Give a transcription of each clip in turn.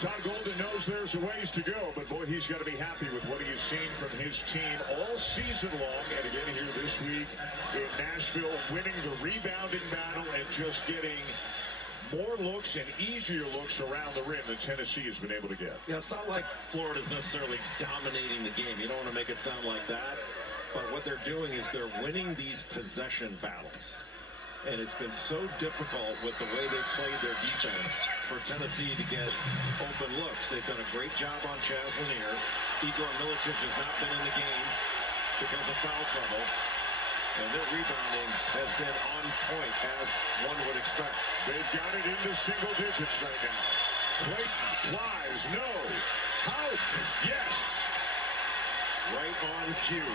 Todd Golden knows there's a ways to go, but boy, he's got to be happy with what he has seen from his team all season long. And again here this week in Nashville, winning the rebounding battle and just getting more looks and easier looks around the rim than Tennessee has been able to get. Yeah, it's not like Florida's necessarily dominating the game. You don't want to make it sound like that. But what they're doing is they're winning these possession battles. And it's been so difficult with the way they've played their defense for Tennessee to get open looks. They've done a great job on Chaz Lanier. Igor Milicic has not been in the game because of foul trouble. And their rebounding has been on point, as one would expect. They've got it into single digits right now. Clayton flies, no. Out, yes. Right on cue.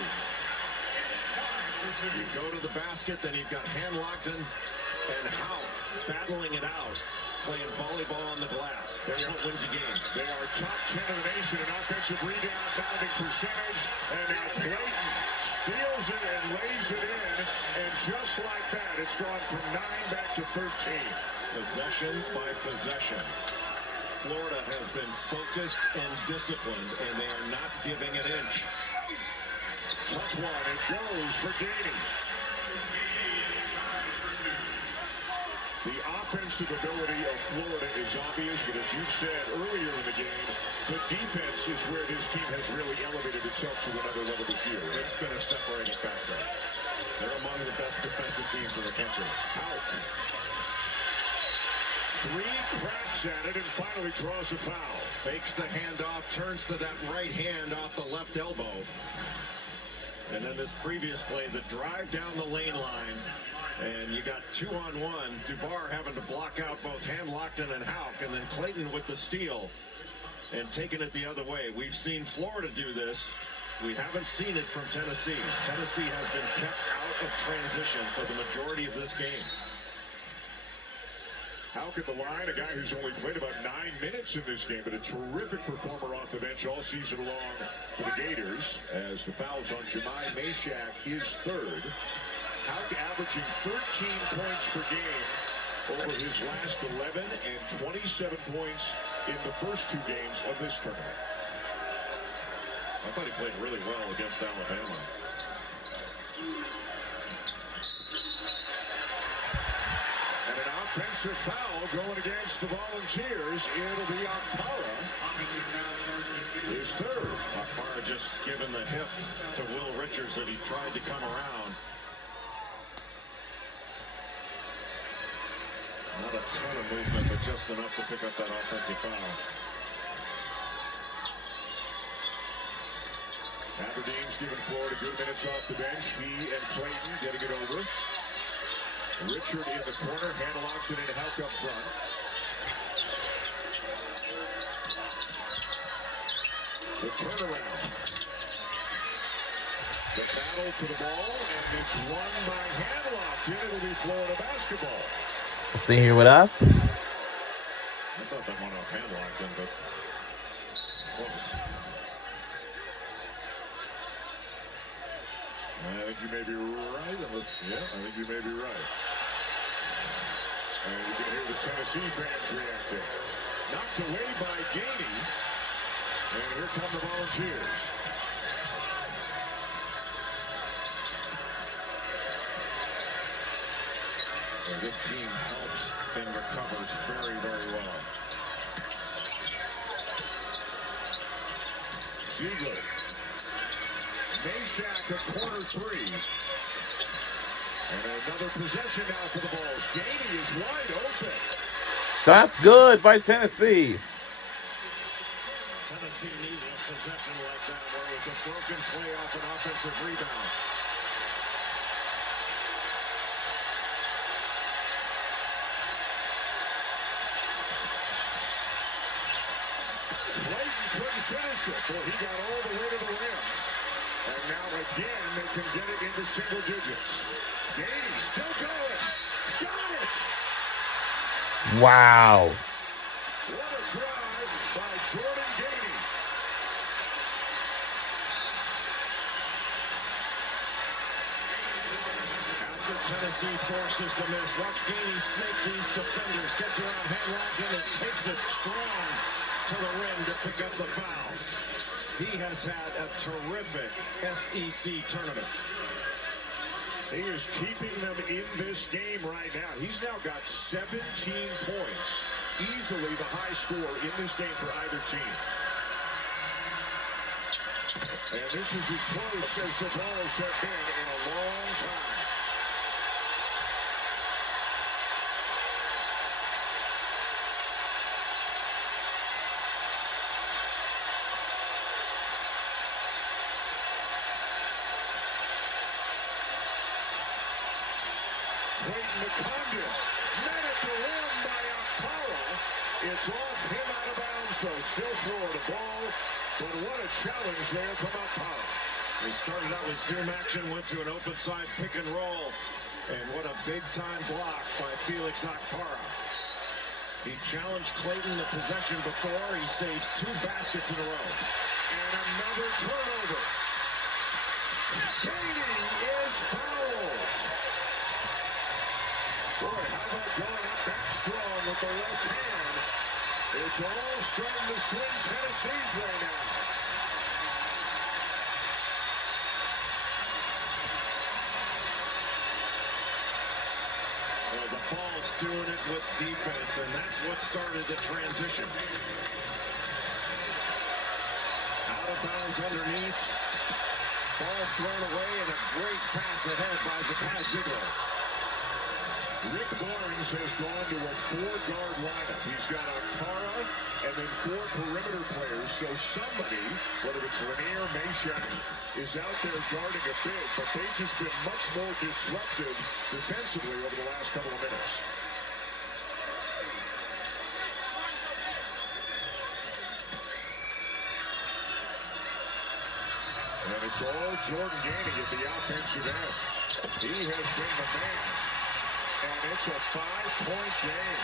You go to the basket, then you've got Hanlockton and Howe battling it out, playing volleyball on the glass. That's what wins you games. They are top 10 of the nation in offensive rebounding percentage, and now Clayton steals it and lays it in, and just like that, it's gone from 9 back to 13. Possession by possession. Florida has been focused and disciplined, and they are not giving an inch. Tough one, it goes for Gainey. The offensive ability of Florida is obvious, but as you said earlier in the game, the defense is where this team has really elevated itself to another level this year. It's been a separating factor. They're among the best defensive teams in the country. Out. 3 cracks at it and finally draws a foul. Fakes the handoff, turns to that right hand off the left elbow. And then this previous play, the drive down the lane line, and you got 2-on-1. Dubar having to block out both Hanlockton and Houck, and then Clayton with the steal and taking it the other way. We've seen Florida do this. We haven't seen it from Tennessee. Tennessee has been kept out of transition for the majority of this game. Houck at the line, a guy who's only played about 9 minutes in this game, but a terrific performer off the bench all season long for the Gators, as the fouls on Jemai Mashack is third. Houck averaging 13 points per game over his last 11 and 27 points in the first 2 games of this tournament. I thought he played really well against Alabama. And an offensive foul going against the Volunteers. It'll be Okpara. His third. Okpara just given the hip to Will Richards that he tried to come around. Not a ton of movement, but just enough to pick up that offensive foul. Aberdeen's giving Florida good minutes off the bench. He and Clayton getting it over. Richard in the corner, Hanlockton and Houck up front. The turnaround. The battle for the ball, and it's won by Hanlockton. It'll be Florida basketball. Stay here with us. I thought that went off Hanlockton, but close. I think you may be right. Yeah, I think you may be right. And you can hear the Tennessee fans reacting. Knocked away by Gainey. And here come the Volunteers. And this team helps and recovers very, very well. Ziegler. Mashack a corner 3. And another possession now for the Vols. Gainey is wide open. Shots good by Tennessee. Tennessee needed a possession like that where it was a broken play off an offensive rebound. Clayton couldn't finish it. Well, he got all the way to the rim. And now again, they can get it into single digits. Gainey still going. Wow. What a drive by Jordan Gainey. After Tennessee forces the miss, watch Gainey snake these defenders. Gets around Hanlon and takes it strong to the rim to pick up the foul. He has had a terrific SEC tournament. He is keeping them in this game right now. He's now got 17 points. Easily the high score in this game for either team. And this is as close as the balls have been in a long time. Clayton McCondon, met at the rim by Okpara. It's off him out of bounds, though. Still Florida ball, but what a challenge there from Okpara. He started out with zoom action, went to an open side pick and roll, and what a big-time block by Felix Okpara. He challenged Clayton the possession before. He saves 2 baskets in a row. And another turnover. Gainey is fouled. Boy, how about going up that strong with the left hand? It's all starting to swing Tennessee's way now. Well, the Falls doing it with defense, and that's what started the transition. Out of bounds underneath. Ball thrown away, and a great pass ahead by Zakai Ziegler. Rick Barnes has gone to a 4-guard lineup. He's got Okpara and then 4 perimeter players. So somebody, whether it's Lanier, Meshack, is out there guarding a big, but they've just been much more disruptive defensively over the last couple of minutes. And it's all Jordan Gainey at the offensive end. He has been the man. And it's a 5-point game.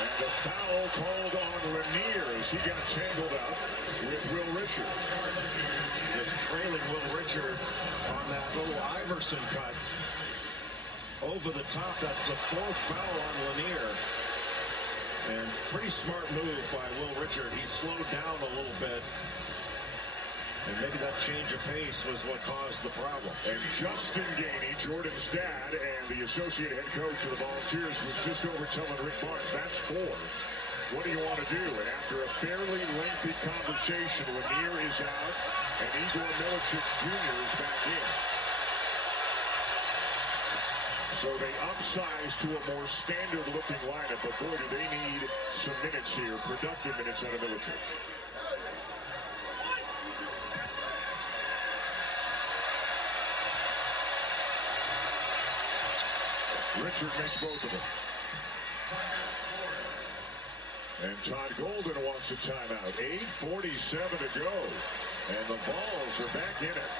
And a foul called on Lanier as he got tangled up with Will Richard. Just trailing Will Richard on that little Iverson cut. Over the top, that's the 4th foul on Lanier. And pretty smart move by Will Richard. He slowed down a little bit. And maybe that change of pace was what caused the problem. And Justin Gainey, Jordan's dad, and the associate head coach of the Volunteers was just over telling Rick Barnes, that's 4. What do you want to do? And after a fairly lengthy conversation, Lanier is out, and Igor Milicic Jr. is back in. So they upsize to a more standard-looking lineup, but boy, do they need some minutes here, productive minutes out of Milicic. Richard makes both of them. And Todd Golden wants a timeout. 8:47 to go, and the Vols are back in it.